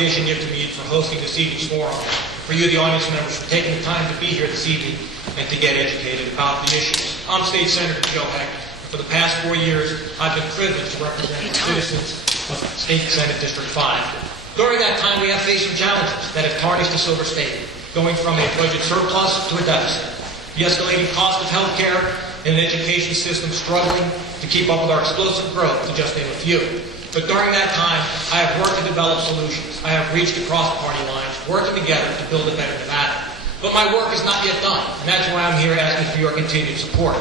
recognition due to me for hosting this evening's forum, for you, the audience members, for taking the time to be here this evening and to get educated about the issues. I'm State Senator Joe Heck. For the past 4 years, I've been privileged to represent the citizens of State Senate District 5. During that time, we have faced some challenges that have tarnished the Silver State, going from a budget surplus to a deficit, the escalating cost of health care, and an education system struggling to keep up with our explosive growth, to just name a few. But during that time, I have worked to develop solutions. I have reached across party lines, working together to build a better Nevada. But my work is not yet done, and that's why I'm here asking for your continued support.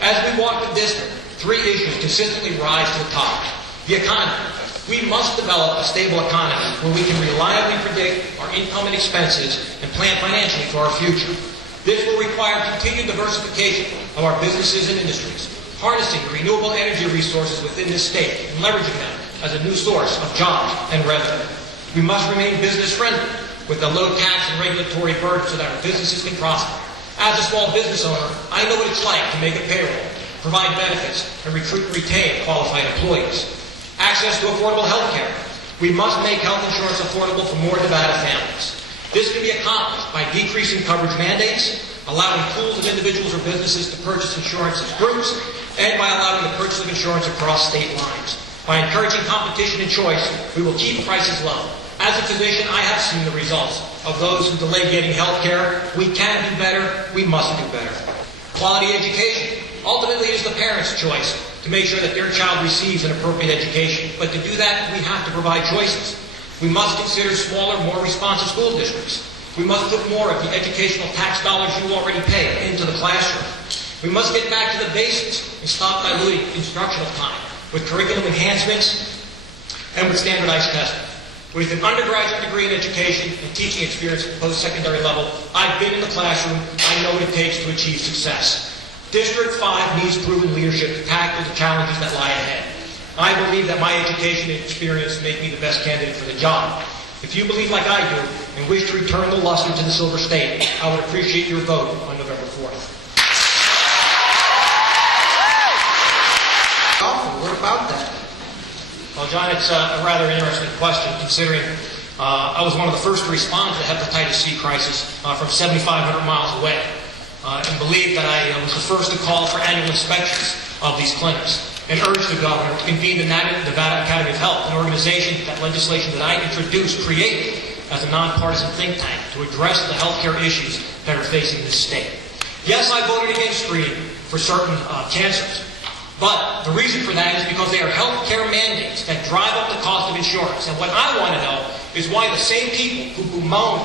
As we walk the district, 3 issues consistently rise to the top. The economy. We must develop a stable economy where we can reliably predict our income and expenses and plan financially for our future. This will require continued diversification of our businesses and industries, harnessing the renewable energy resources within this state and leveraging them as a new source of jobs and revenue. We must remain business-friendly with a low tax and regulatory burden so that our businesses can prosper. As a small business owner, I know what it's like to make a payroll, provide benefits, and recruit and retain qualified employees. Access to affordable health care. We must make health insurance affordable for more Nevada families. This can be accomplished by decreasing coverage mandates, allowing pools of individuals or businesses to purchase insurance as groups, and by allowing the purchase of insurance across state lines. By encouraging competition and choice, we will keep prices low. As a physician, I have seen the results of those who delay getting health care. We can do better. We must do better. Quality education. Ultimately, it is the parents' choice to make sure that their child receives an appropriate education. But to do that, we have to provide choices. We must consider smaller, more responsive school districts. We must put more of the educational tax dollars you already pay into the classroom. We must get back to the basics and stop diluting instructional time with curriculum enhancements and with standardized testing. With an undergraduate degree in education and teaching experience at the post-secondary level, I've been in the classroom. I know what it takes to achieve success. District 5 needs proven leadership to tackle the challenges that lie ahead. I believe that my education and experience make me the best candidate for the job. If you believe like I do and wish to return the luster to the Silver State, I would appreciate your vote on November 4th. What about that? Well, John, it's a rather interesting question, considering I was one of the first to respond to the hepatitis C crisis from 7,500 miles away, and believe that I was the first to call for annual inspections of these clinics, and urged the governor to convene the Nevada Academy of Health, an organization that legislation that I introduced created as a nonpartisan think tank to address the healthcare issues that are facing this state. Yes, I voted against screening for certain cancers. But the reason for that is because they are health care mandates that drive up the cost of insurance. And what I want to know is why the same people who bemoan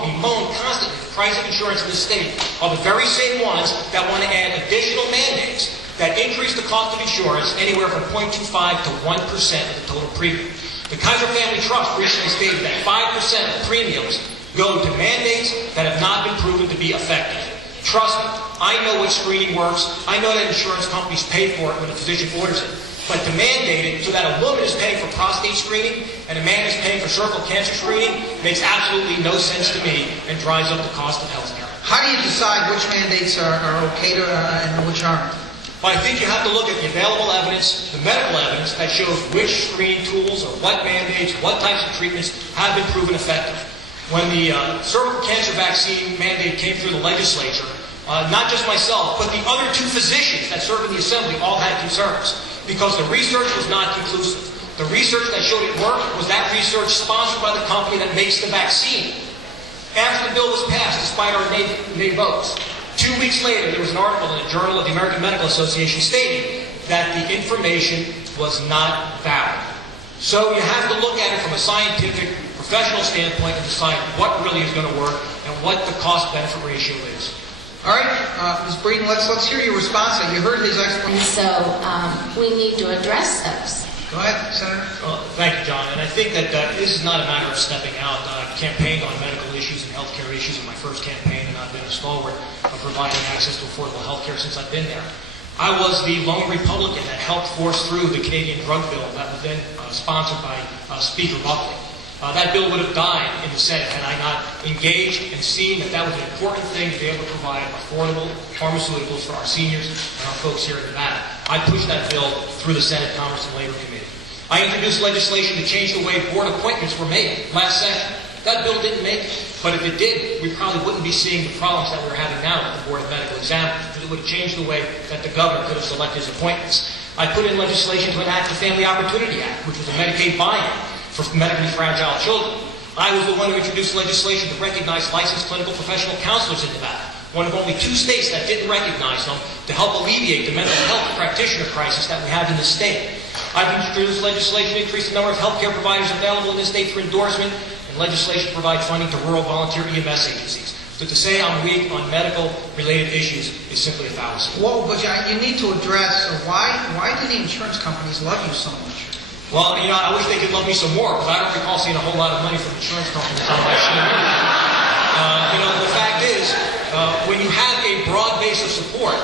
constantly the price of insurance in this state are the very same ones that want to add additional mandates that increase the cost of insurance anywhere from 0.25 to 1% of the total premium. The Kaiser Family Trust recently stated that 5% of premiums go to mandates that have not been proven to be effective. Trust me, I know what screening works. I know that insurance companies pay for it when a physician orders it. But to mandate it so that a woman is paying for prostate screening and a man is paying for cervical cancer screening makes absolutely no sense to me and drives up the cost of health care. How do you decide which mandates are okay to and which aren't? Well, I think you have to look at the available evidence, the medical evidence that shows which screening tools or what mandates, what types of treatments have been proven effective. When the cervical cancer vaccine mandate came through the legislature, not just myself, but the other 2 physicians that served in the assembly all had concerns because the research was not conclusive. The research that showed it worked was that research sponsored by the company that makes the vaccine. After the bill was passed, despite our nay votes, 2 weeks later, there was an article in the Journal of the American Medical Association stating that the information was not valid. So you have to look at it from a scientific, professional standpoint and decide what really is going to work and what the cost-benefit ratio is. All right, Ms. Breeden, let's hear your response. You heard his explanation. So we need to address those. Go ahead, Senator. Well, thank you, John. And I think that this is not a matter of stepping out. I've campaigned on medical issues and healthcare issues in my first campaign, and I've been a stalwart of providing access to affordable healthcare since I've been there. I was the lone Republican that helped force through the Canadian drug bill that was then sponsored by Speaker Buckley. That bill would have died in the Senate had I not engaged and seen that that was an important thing to be able to provide affordable pharmaceuticals for our seniors and our folks here in Nevada. I pushed that bill through the Senate Commerce and Labor Committee. I introduced legislation to change the way board appointments were made last session. That bill didn't make it, but if it did, we probably wouldn't be seeing the problems that we're having now with the Board of Medical Examiners, because it would have changed the way that the governor could have selected his appointments. I put in legislation to enact the Family Opportunity Act, which was a Medicaid buy-in for medically fragile children. I was the one who introduced legislation to recognize licensed clinical professional counselors in Nevada, one of only 2 states that didn't recognize them, to help alleviate the mental health practitioner crisis that we have in the state. I've introduced legislation to increase the number of healthcare providers available in this state for endorsement, and legislation to provide funding to rural volunteer EMS agencies. So to say I'm weak on medical-related issues is simply a fallacy. Well, but you need to address why do the insurance companies love you so much? Well, I wish they could love me some more, because I don't recall seeing a whole lot of money from insurance companies on my sheet. The fact is, when you have a broad base of support,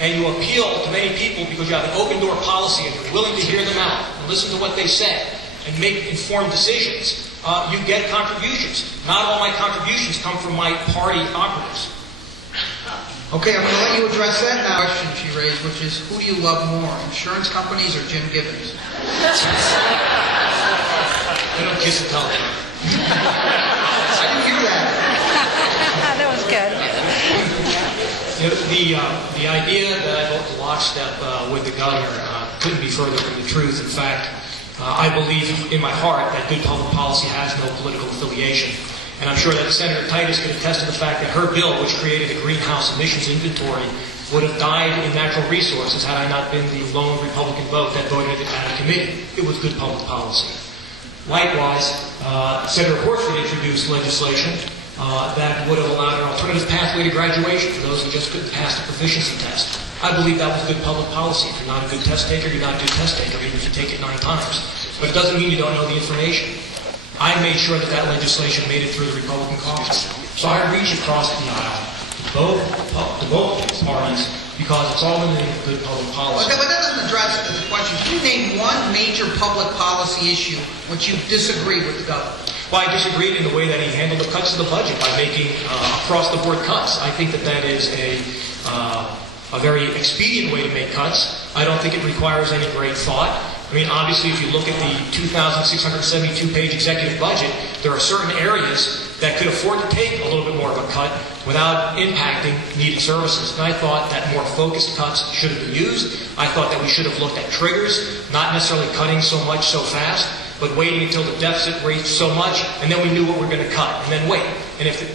and you appeal to many people because you have an open-door policy and you're willing to hear them out and listen to what they say and make informed decisions, you get contributions. Not all my contributions come from my party operatives. Okay, I'm going to let you address that now. Question she raised, which is, who do you love more, insurance companies or Jim Gibbons? They don't kiss and tell. I didn't hear that. That was good. The idea that I vote to lockstep with the governor couldn't be further from the truth. In fact, I believe in my heart that good public policy has no political affiliation. And I'm sure that Senator Titus could attest to the fact that her bill, which created a greenhouse emissions inventory, would have died in natural resources had I not been the lone Republican vote that voted it out of committee. It was good public policy. Likewise, Senator Horford introduced legislation that would have allowed an alternative pathway to graduation for those who just couldn't pass the proficiency test. I believe that was good public policy. If you're not a good test taker, you're not a good test taker, even if you take it 9 times. But it doesn't mean you don't know the information. I made sure that that legislation made it through the Republican caucus. So I reach across the aisle to both parties because it's all in the name of good public policy. But that doesn't address the question. Can you name one major public policy issue which you disagree with the governor? Well, I disagreed in the way that he handled the cuts to the budget by making across-the-board cuts. I think that that is a very expedient way to make cuts. I don't think it requires any great thought. I mean, obviously, if you look at the 2,672-page executive budget, there are certain areas that could afford to take a little bit more of a cut without impacting needed services. And I thought that more focused cuts should have been used. I thought that we should have looked at triggers, not necessarily cutting so much so fast, but waiting until the deficit reached so much, and then we knew what we were going to cut, and then wait. And if the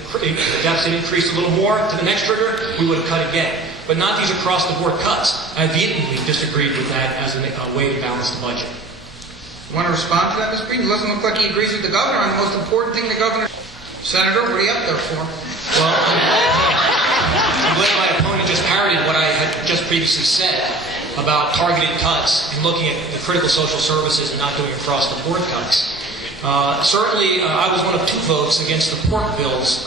deficit increased a little more to the next trigger, we would have cut again. But not these across-the-board cuts. I vehemently disagreed with that as a way to balance the budget. You want to respond to that, Ms. Green? It doesn't look like he agrees with the governor on the most important thing the governor... Senator, what are you up there for? Well, I'm glad my opponent just parroted what I had just previously said about targeted cuts and looking at the critical social services and not doing across-the-board cuts. Certainly, I was one of 2 votes against the pork bills,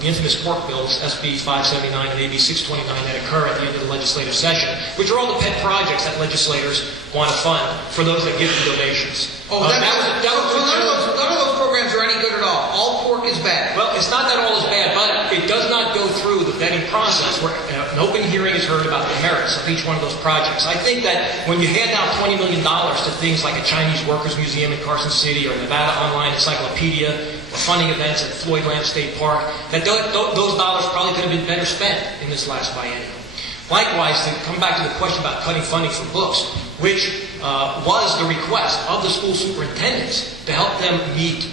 the infamous pork bills, SB 579 and AB 629, that occur at the end of the legislative session, which are all the pet projects that legislators want to fund for those that give them donations. Oh, none of those programs are any good at all. All pork is bad. Well, it's not that all is bad, but it does not go through the vetting process where an open hearing is heard about the merits of each one of those projects. I think that when you hand out $20 million to things like a Chinese Workers Museum in Carson City or Nevada Online Encyclopedia or funding events at Floyd Lamb State Park, that those dollars probably could have been better spent in this last biennium. Likewise, to come back to the question about cutting funding for books, which was the request of the school superintendents to help them meet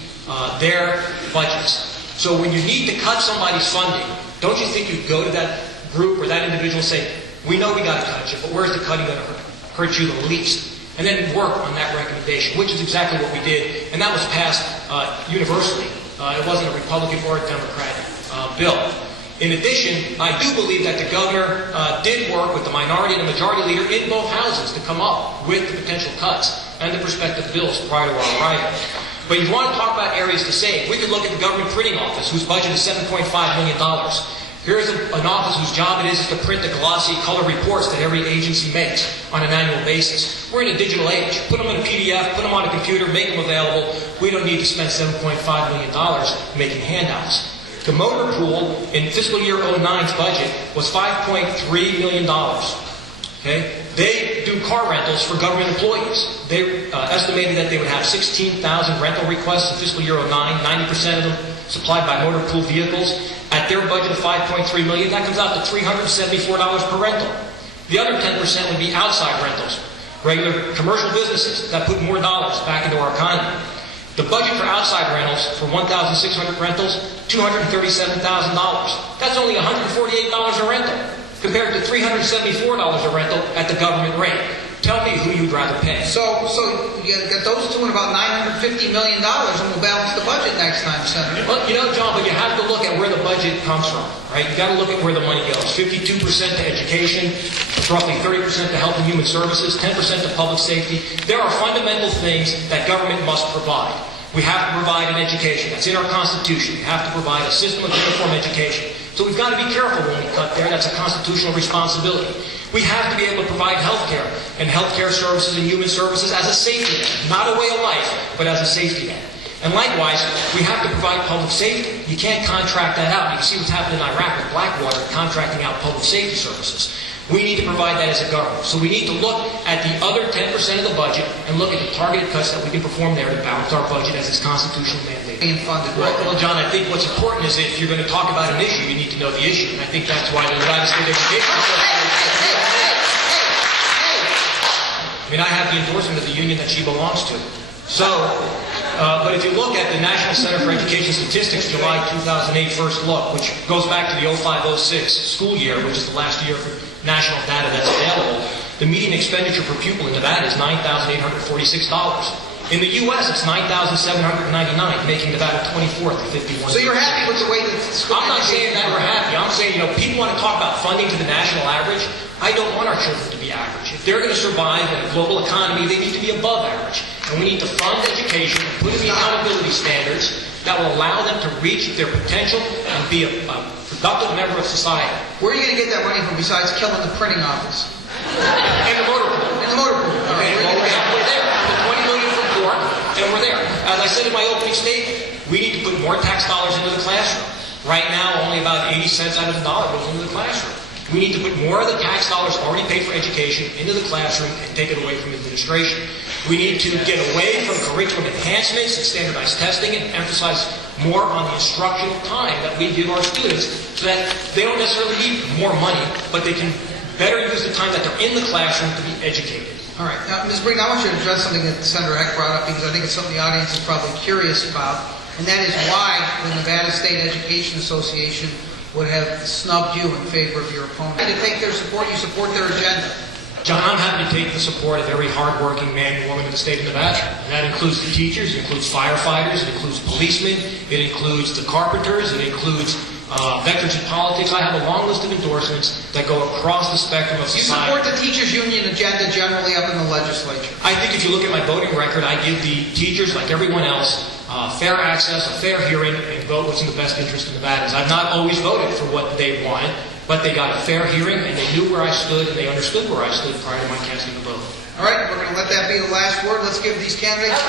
their budgets. So when you need to cut somebody's funding, don't you think you'd go to that group or that individual and say, we know we got to cut you, but where's the cutting going to hurt you the least? And then work on that recommendation, which is exactly what we did. And that was passed universally. It wasn't a Republican or a Democrat bill. In addition, I do believe that the governor did work with the minority and the majority leader in both houses to come up with the potential cuts and the prospective bills prior to our arrival. But if you want to talk about areas to save, we could look at the government printing office, whose budget is $7.5 million. Here's an office whose job it is to print the glossy color reports that every agency makes on an annual basis. We're in a digital age. Put them in a PDF, put them on a computer, make them available. We don't need to spend $7.5 million making handouts. The motor pool in fiscal year 09's budget was $5.3 million. Okay? They do car rentals for government employees. They estimated that they would have 16,000 rental requests in fiscal year 09, 90% of them supplied by motor pool vehicles. At their budget of $5.3 million, that comes out to $374 per rental. The other 10% would be outside rentals, regular commercial businesses that put more dollars back into our economy. The budget for outside rentals for 1,600 rentals, $237,000. That's only $148 a rental, compared to $374 a rental at the government rate. Tell me who you'd rather pay. So you get those two and about $950 million, and we'll balance the budget next time, Senator. Well, you know, John, but you have to look at where the budget comes from, right? You got to look at where the money goes. 52% to education, roughly 30% to health and human services, 10% to public safety. There are fundamental things that government must provide. We have to provide an education. That's in our Constitution. We have to provide a system of uniform education. So we've got to be careful when we cut there. That's a constitutional responsibility. We have to be able to provide health care and health care services and human services as a safety net. Not a way of life, but as a safety net. And likewise, we have to provide public safety. You can't contract that out. You can see what's happening in Iraq with Blackwater contracting out public safety services. We need to provide that as a government. So we need to look at the other 10% of the budget and look at the targeted cuts that we can perform there to balance our budget as it's constitutionally mandated. Being funded. Well, John, I think what's important is that if you're going to talk about an issue, you need to know the issue. And I think that's why the United States Education Association... I mean, I have the endorsement of the union that she belongs to. So, but if you look at the National Center for Education Statistics, July 2008 first look, which goes back to the 05-06 school year, which is the last year for national data that's available, the median expenditure per pupil in Nevada is $9,846. In the U.S., it's $9,799, making Nevada 24th to 51. So you're happy with the way that school... I'm not saying that we're happy. I'm saying, you know, people want to talk about funding to the national average. I don't want our children to be average. If they're going to survive in a global economy, they need to be above average. And we need to fund education and put in the accountability standards that will allow them to reach their potential and be a productive member of society. Where are you going to get that money from besides killing the printing office? And the motor pool. And the motor pool. Okay, well, we're there. The $20 million from pork, and we're there. As I said in my opening statement, we need to put more tax dollars into the classroom. Right now, only about 80 cents out of the dollar goes into the classroom. We need to put more of the tax dollars already paid for education into the classroom and take it away from administration. We need to get away from curriculum enhancements and standardized testing and emphasize more on the instructional time that we give our students so that they don't necessarily need more money, but they can better use the time that they're in the classroom to be educated. All right. Now, Ms. Breen, I want you to address something that Senator Heck brought up because I think it's something the audience is probably curious about, and that is why the Nevada State Education Association would have snubbed you in favor of your opponent. To take their support, you support their agenda. John, I'm happy to take the support of every hardworking man and woman in the state of Nevada. And that includes the teachers, it includes firefighters, it includes policemen, it includes the carpenters, it includes veterans in politics. I have a long list of endorsements that go across the spectrum of You society. support the teachers' union agenda generally up in the legislature. I think if you look at my voting record, I give the teachers, like everyone else, fair access, a fair hearing, and vote what's in the best interest of Nevadans. I've not always voted for what they wanted, but they got a fair hearing, and they knew where I stood, and they understood where I stood prior to my casting a vote. All right, we're going to let that be the last word. Let's give these candidates...